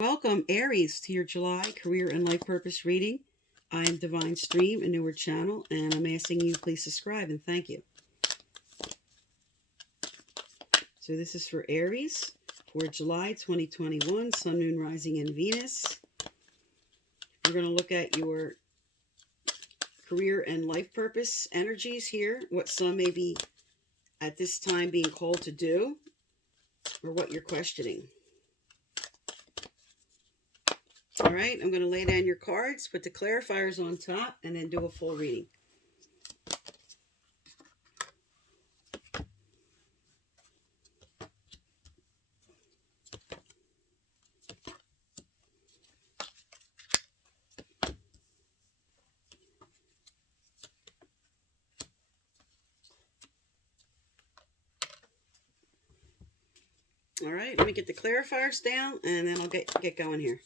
Welcome, Aries, to your July career and life purpose reading. I am Divine Stream, a newer channel, and I'm asking you please subscribe and thank you. So this is for Aries for July 2021, Sun, Moon, Rising, and Venus. We're going to look at your career and life purpose energies here, what some may be at this time being called to do, or what you're questioning. All right, I'm going to lay down your cards, put the clarifiers on top, and then do a full reading. All right, let me get the clarifiers down, and then I'll get going here.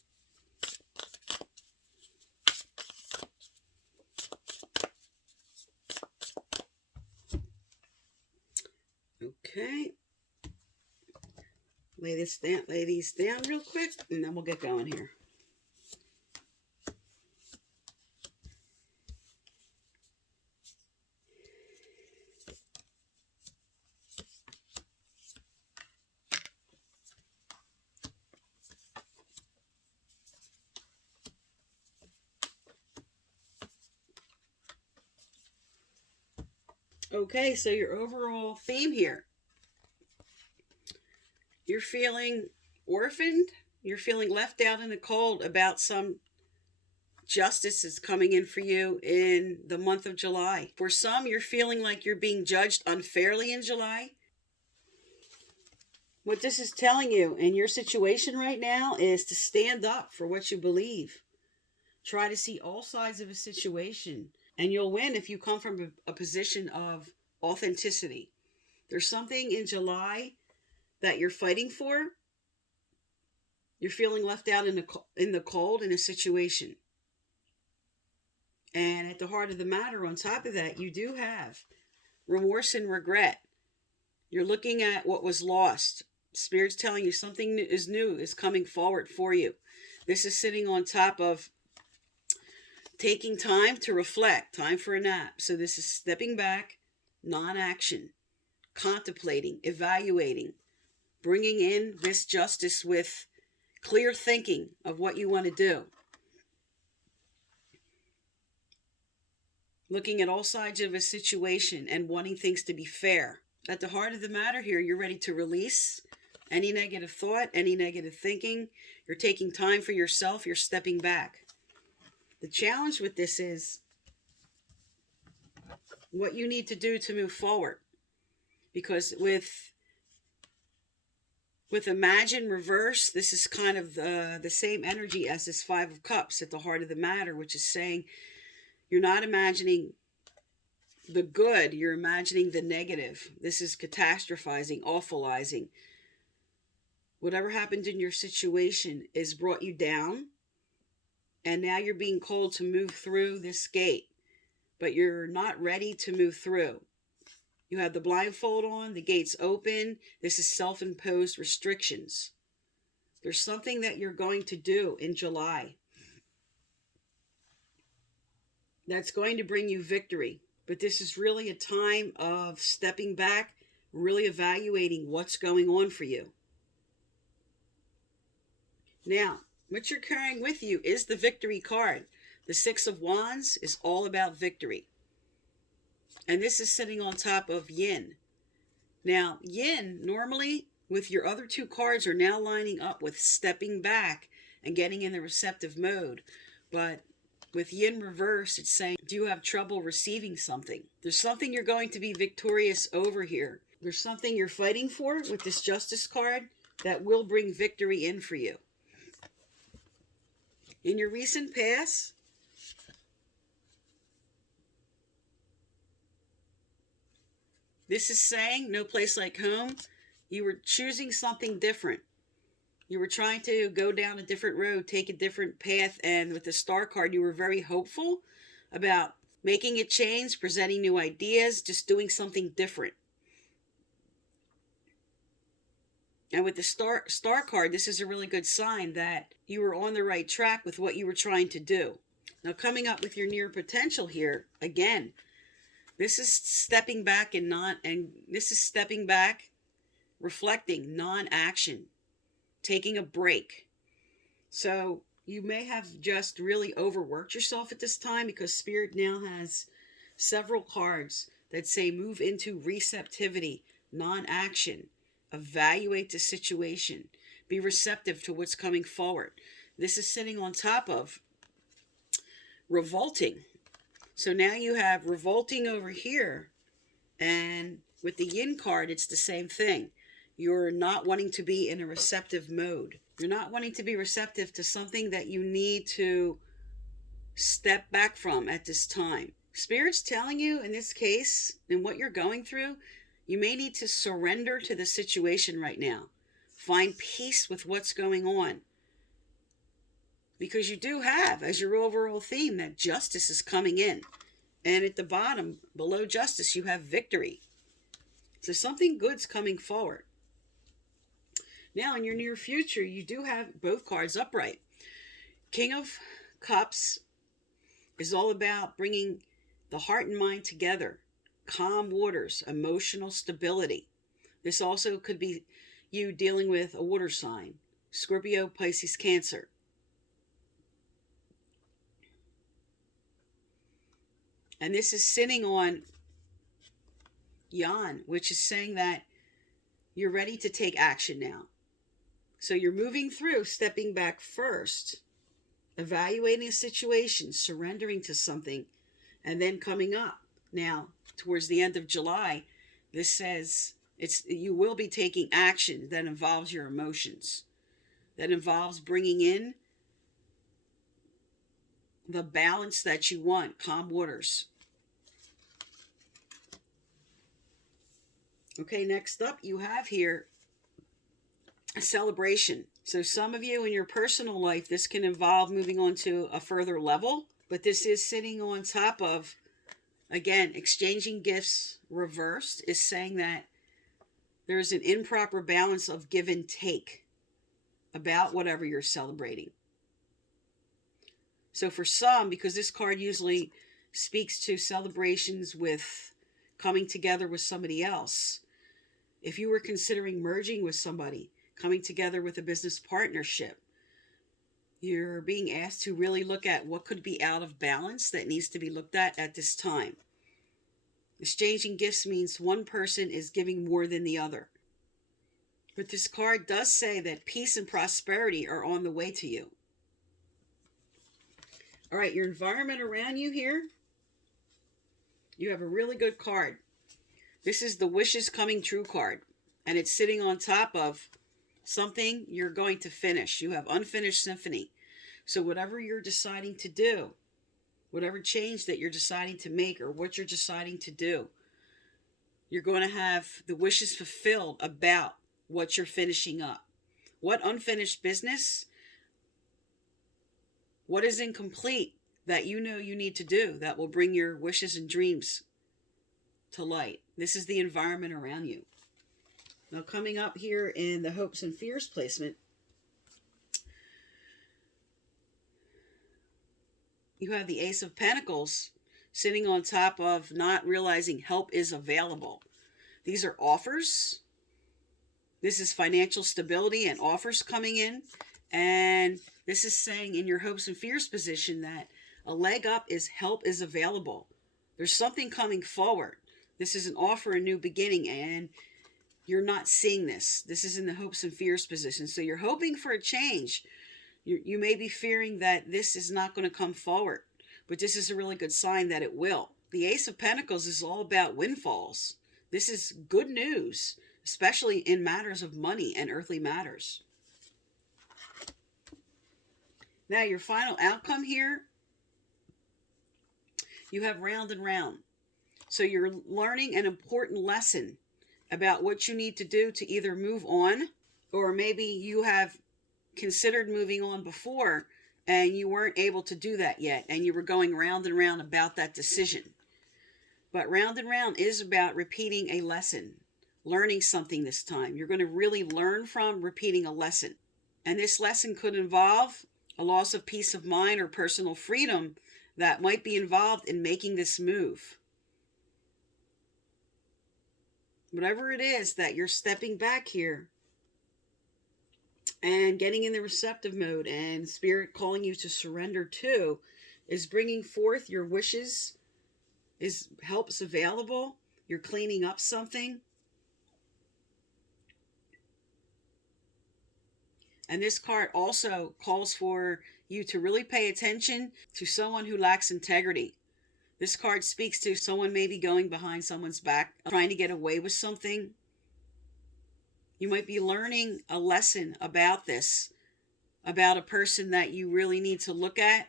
Okay. Lay these down real quick, and then we'll get going here. Okay, so your overall theme here. You're feeling orphaned. You're feeling left out in the cold about some justice is coming in for you in the month of July. For some, you're feeling like you're being judged unfairly in July. What this is telling you in your situation right now is to stand up for what you believe. Try to see all sides of a situation, and you'll win if you come from a position of authenticity. There's something in July that you're fighting for. You're feeling left out in the cold in a situation. And at the heart of the matter, on top of that, you do have remorse and regret. You're looking at what was lost. Spirit's telling you something new is coming forward for you. This is sitting on top of taking time to reflect, time for a nap. So this is stepping back, non-action, contemplating, evaluating, bringing in this justice with clear thinking of what you want to do. Looking at all sides of a situation and wanting things to be fair. At the heart of the matter here, you're ready to release any negative thought, any negative thinking. You're taking time for yourself. You're stepping back. The challenge with this is what you need to do to move forward. Because with Imagine Reverse, this is kind of the same energy as this Five of Cups at the heart of the matter, which is saying you're not imagining the good, you're imagining the negative. This is catastrophizing, awfulizing. Whatever happened in your situation has brought you down, and now you're being called to move through this gate, but you're not ready to move through. You have the blindfold on, the gate's open. This is self-imposed restrictions. There's something that you're going to do in July that's going to bring you victory. But this is really a time of stepping back, really evaluating what's going on for you. Now, what you're carrying with you is the victory card. The Six of Wands is all about victory. And this is sitting on top of Yin. Now, Yin, normally, with your other two cards, are now lining up with stepping back and getting in the receptive mode. But with Yin reverse, it's saying, do you have trouble receiving something? There's something you're going to be victorious over here. There's something you're fighting for with this Justice card that will bring victory in for you. In your recent past, this is saying, no place like home. You were choosing something different. You were trying to go down a different road, take a different path, and with the Star card, you were very hopeful about making a change, presenting new ideas, just doing something different. And with the star card, this is a really good sign that you were on the right track with what you were trying to do. Now, coming up with your near potential here, again, this is stepping back reflecting, non-action, taking a break. So you may have just really overworked yourself at this time, because Spirit now has several cards that say move into receptivity, non-action, evaluate the situation, be receptive to what's coming forward. This is sitting on top of revolting. So now you have revolting over here, and with the yin card, it's the same thing. You're not wanting to be in a receptive mode. You're not wanting to be receptive to something that you need to step back from at this time. Spirit's telling you, in this case, in what you're going through, you may need to surrender to the situation right now. Find peace with what's going on. Because you do have, as your overall theme, that justice is coming in. And at the bottom, below justice, you have victory. So something good's coming forward. Now, in your near future, you do have both cards upright. King of Cups is all about bringing the heart and mind together. Calm waters, emotional stability. This also could be you dealing with a water sign. Scorpio, Pisces, Cancer. And this is sitting on Yan, which is saying that you're ready to take action now. So you're moving through, stepping back first, evaluating a situation, surrendering to something, and then coming up. Now, towards the end of July, this says you will be taking action that involves your emotions, that involves bringing in the balance that you want, calm waters. Okay, next up, you have here a celebration. So some of you in your personal life, this can involve moving on to a further level, but this is sitting on top of, again, exchanging gifts reversed is saying that there's an improper balance of give and take about whatever you're celebrating. So for some, because this card usually speaks to celebrations with coming together with somebody else, if you were considering merging with somebody, coming together with a business partnership, you're being asked to really look at what could be out of balance that needs to be looked at this time. Exchanging gifts means one person is giving more than the other. But this card does say that peace and prosperity are on the way to you. All right, your environment around you here, you have a really good card. This is the wishes coming true card, and it's sitting on top of something you're going to finish. You have unfinished symphony. So whatever you're deciding to do, whatever change that you're deciding to make or what you're deciding to do, you're going to have the wishes fulfilled about what you're finishing up. What unfinished business, what is incomplete that you know you need to do that will bring your wishes and dreams to light. This is the environment around you. Now, coming up here in the hopes and fears placement, you have the Ace of Pentacles sitting on top of not realizing help is available. These are offers. This is financial stability and offers coming in. And this is saying in your hopes and fears position that a leg up is help is available. There's something coming forward. This is an offer, a new beginning, and you're not seeing this. This is in the hopes and fears position. So you're hoping for a change. You may be fearing that this is not going to come forward, but this is a really good sign that it will. The Ace of Pentacles is all about windfalls. This is good news, especially in matters of money and earthly matters. Now, your final outcome here, you have round and round. So you're learning an important lesson about what you need to do to either move on, or maybe you have considered moving on before and you weren't able to do that yet, and you were going round and round about that decision. But round and round is about repeating a lesson, learning something this time. You're going to really learn from repeating a lesson. And this lesson could involve a loss of peace of mind or personal freedom that might be involved in making this move. Whatever it is that you're stepping back here and getting in the receptive mode and spirit calling you to surrender to is bringing forth your wishes, is helps available. You're cleaning up something. And this card also calls for you to really pay attention to someone who lacks integrity. This card speaks to someone maybe going behind someone's back, trying to get away with something. You might be learning a lesson about this, about a person that you really need to look at.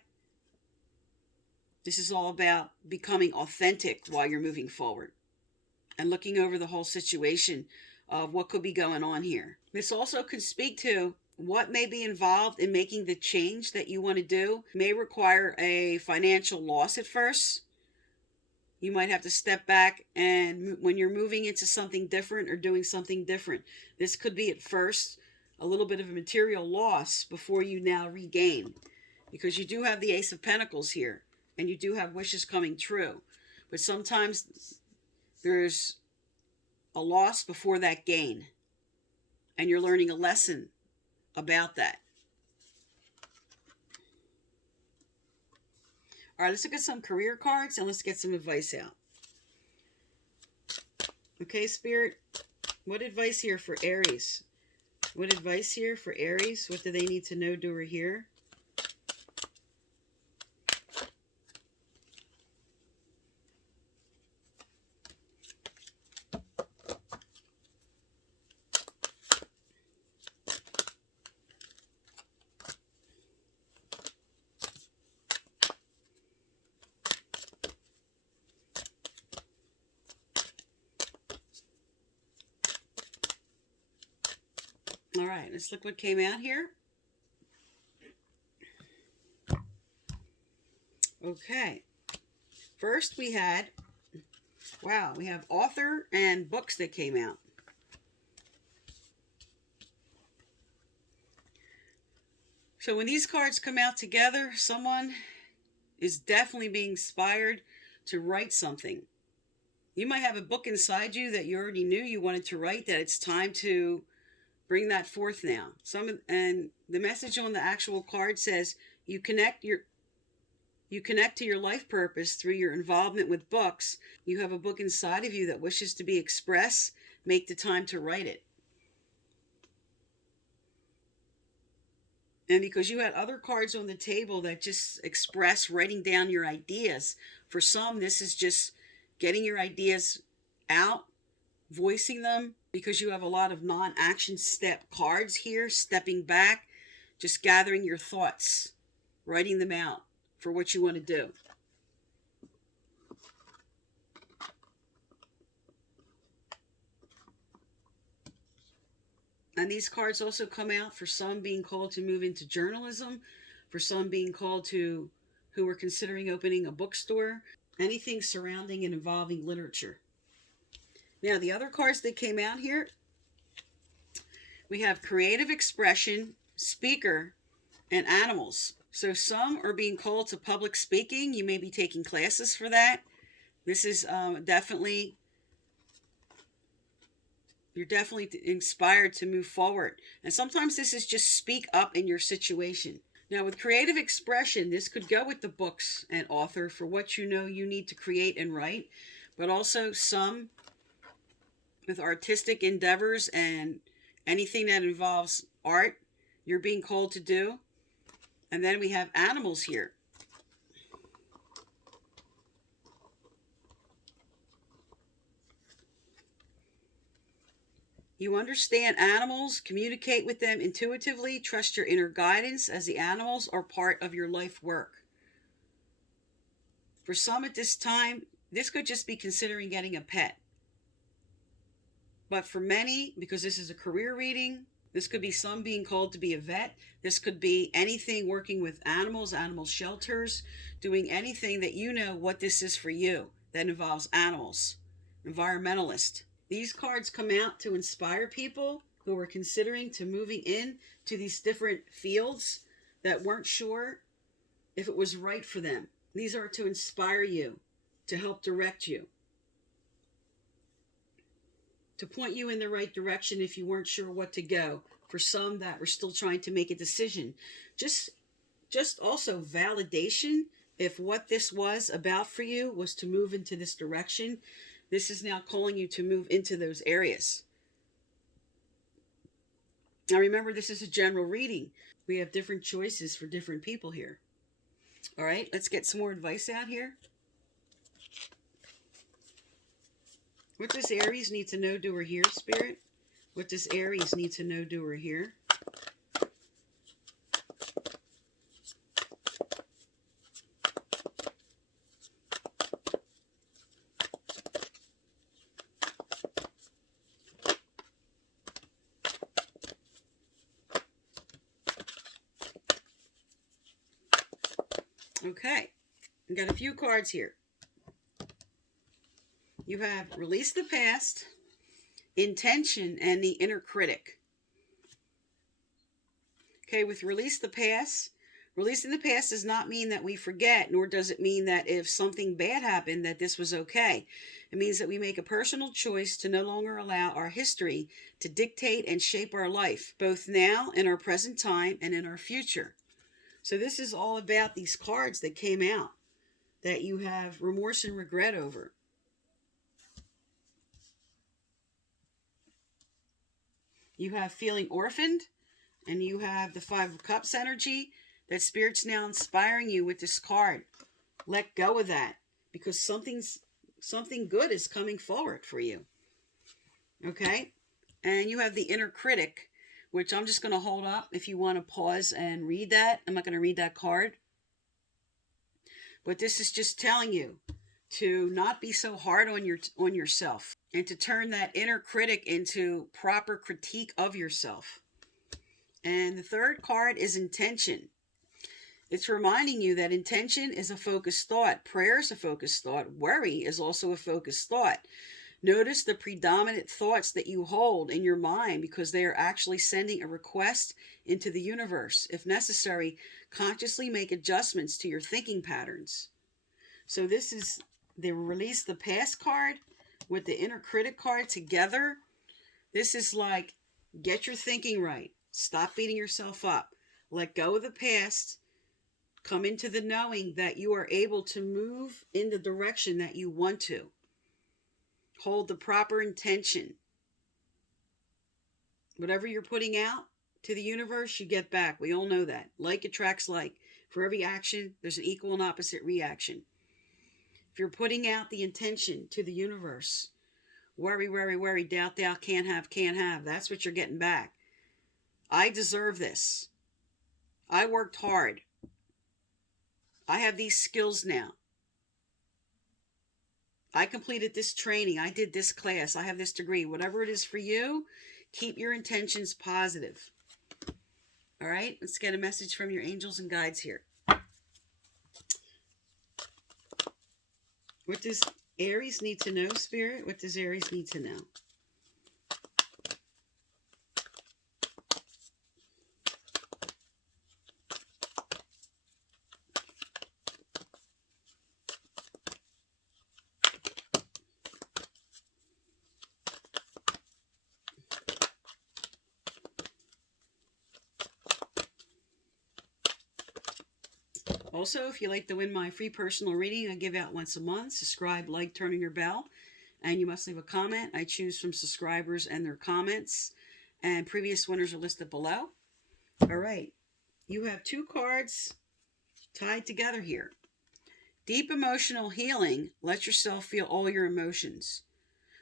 This is all about becoming authentic while you're moving forward and looking over the whole situation of what could be going on here. This also could speak to what may be involved in making the change that you want to do. May require a financial loss at first. You might have to step back, and when you're moving into something different or doing something different, this could be at first a little bit of a material loss before you now regain, because you do have the Ace of Pentacles here and you do have wishes coming true, but sometimes there's a loss before that gain, and you're learning a lesson about that. All right, let's look at some career cards and let's get some advice out. Okay, Spirit, what advice here for Aries? What advice here for Aries? What do they need to know, do, or hear? All right, let's look what came out here. Okay. First we had, wow, we have author and books that came out. So when these cards come out together, someone is definitely being inspired to write something. You might have a book inside you that you already knew you wanted to write, that it's time to bring that forth now. And the message on the actual card says you connect to your life purpose through your involvement with books. You have a book inside of you that wishes to be expressed. Make the time to write it. And because you had other cards on the table that just express writing down your ideas. For some, this is just getting your ideas out, voicing them, because you have a lot of non-action step cards here, stepping back, just gathering your thoughts, writing them out for what you want to do. And these cards also come out for some being called to move into journalism, for some being called to who are considering opening a bookstore, anything surrounding and involving literature. Now, the other cards that came out here, we have creative expression, speaker, and animals. So some are being called to public speaking. You may be taking classes for that. This is definitely, you're definitely inspired to move forward. And sometimes this is just speak up in your situation. Now, with creative expression, this could go with the books and author for what you know you need to create and write, but also some with artistic endeavors and anything that involves art, you're being called to do. And then we have animals here. You understand animals, communicate with them intuitively, trust your inner guidance, as the animals are part of your life work. For some at this time, this could just be considering getting a pet. But for many, because this is a career reading, this could be some being called to be a vet. This could be anything working with animals, animal shelters, doing anything that you know what this is for you that involves animals. Environmentalist. These cards come out to inspire people who are considering to moving in to these different fields that weren't sure if it was right for them. These are to inspire you, to help direct you, to point you in the right direction if you weren't sure what to go. For some that were still trying to make a decision. Just also validation if what this was about for you was to move into this direction. This is now calling you to move into those areas. Now remember, this is a general reading. We have different choices for different people here. All right, let's get some more advice out here. What does Aries need to know, do, or hear, Spirit? What does Aries need to know, do, or hear? Okay, we got a few cards here. You have release the past, intention, and the inner critic. Okay, with release the past, releasing the past does not mean that we forget, nor does it mean that if something bad happened that this was okay. It means that we make a personal choice to no longer allow our history to dictate and shape our life, both now in our present time and in our future. So this is all about these cards that came out that you have remorse and regret over. You have feeling orphaned, and you have the Five of Cups energy that Spirit's now inspiring you with this card. Let go of that, because something good is coming forward for you. Okay? And you have the inner critic, which I'm just going to hold up if you want to pause and read that. I'm not going to read that card. But this is just telling you to not be so hard on yourself, and to turn that inner critic into proper critique of yourself. And the third card is intention. It's reminding you that intention is a focused thought. Prayer is a focused thought. Worry is also a focused thought. Notice the predominant thoughts that you hold in your mind, because they are actually sending a request into the universe. If necessary, consciously make adjustments to your thinking patterns. So this is the release the past card with the inner critic card together. This is like, get your thinking right. Stop beating yourself up. Let go of the past. Come into the knowing that you are able to move in the direction that you want to. Hold the proper intention. Whatever you're putting out to the universe, you get back. We all know that. Like attracts like. For every action, there's an equal and opposite reaction. If you're putting out the intention to the universe, worry, worry, worry, doubt, doubt, can't have, that's what you're getting back. I deserve this. I worked hard. I have these skills now. I completed this training. I did this class. I have this degree. Whatever it is for you, keep your intentions positive. All right, let's get a message from your angels and guides here. What does Aries need to know, Spirit? What does Aries need to know? Also, if you'd like to win my free personal reading, I give out once a month. Subscribe, like, turn on your bell, and you must leave a comment. I choose from subscribers and their comments, and previous winners are listed below. All right, you have two cards tied together here. Deep emotional healing. Let yourself feel all your emotions.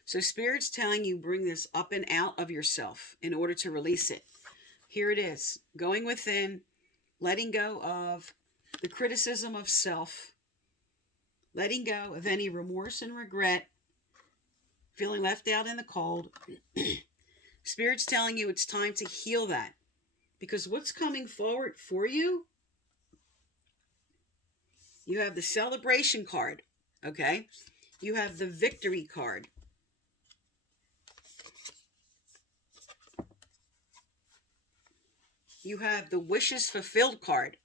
So Spirit's telling you bring this up and out of yourself in order to release it. Here it is. Going within, letting go of the criticism of self, letting go of any remorse and regret, feeling left out in the cold. Spirit's telling you it's time to heal that, because what's coming forward for you, you have the celebration card, okay? You have the victory card. you have the wishes fulfilled card.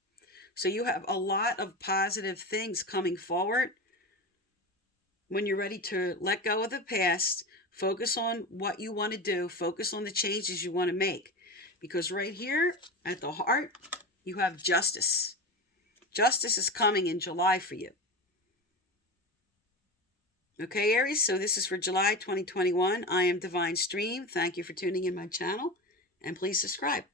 So you have a lot of positive things coming forward. When you're ready to let go of the past, focus on what you want to do, focus on the changes you want to make. Because right here at the heart, you have justice. Justice is coming in July for you. Okay, Aries, so this is for July 2021. I am Divine Stream. Thank you for tuning in my channel, and please subscribe.